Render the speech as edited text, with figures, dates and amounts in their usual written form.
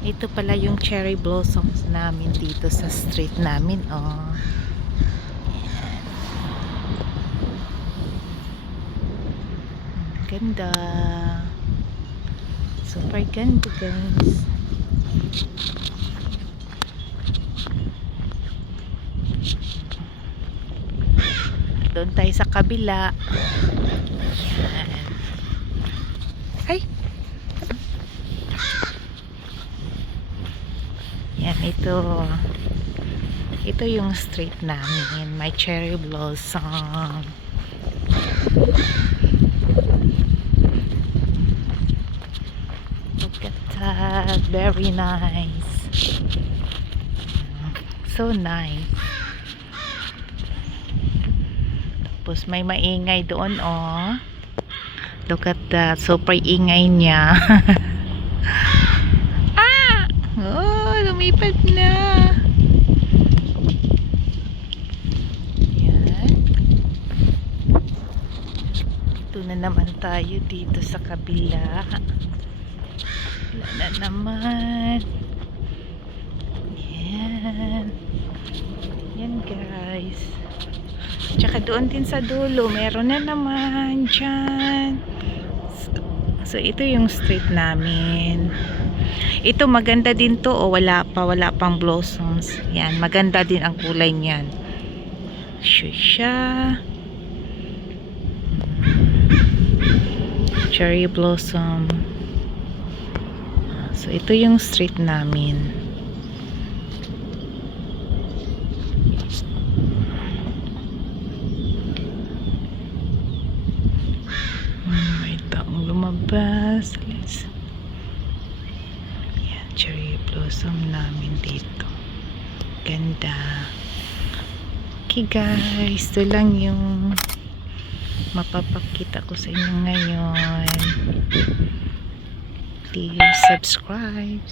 Ito pala yung cherry blossoms namin dito sa street namin. Oh. Ganda. Super ganda, guys. Doon tayo sa kabila. Yan. Ay! Yan, ito. Ito yung street namin. May cherry blossom. Look at that. Very nice. So nice. Tapos may maingay doon, oh. Look at that. Super ingay niya. Ah! Oh, lumipad na. Yan. Ito na naman tayo dito sa kabila. Wala na naman. Yan. Yan, guys. Tsaka doon din sa dulo, meron na naman dyan. So, ito yung street namin. Ito, maganda din to. O, wala pang blossoms. Yan, maganda din ang kulay niyan. Siya. Cherry blossom. So, ito yung street namin. May taong lumabas. Yan, cherry blossom namin dito. Ganda. Okay, guys, ito lang yung mapapakita ko sa inyo ngayon. Please subscribe.